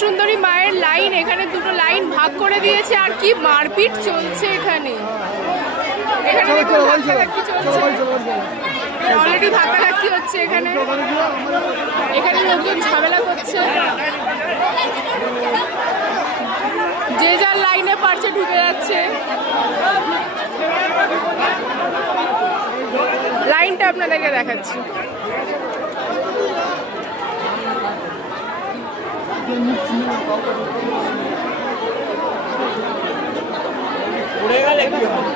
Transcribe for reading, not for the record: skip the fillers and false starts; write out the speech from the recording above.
সুন্দরী মায়ের লাইন, এখানে দুটো লাইন ভাগ করে দিয়েছে। আর কি মারপিট চলছে এখানে, এখানে দেখুন ধাক্কাধাক্কি চলছে, অলরেডি ধাক্কাধাক্কি হচ্ছে এখানে। এখানে লোকজন ঝামেলা করছে, যে যার লাইনে পারছে ঢুকে যাচ্ছে। লাইনটা আপনাদেরকে দেখাচ্ছি। উড়ে গেলে কি হবে?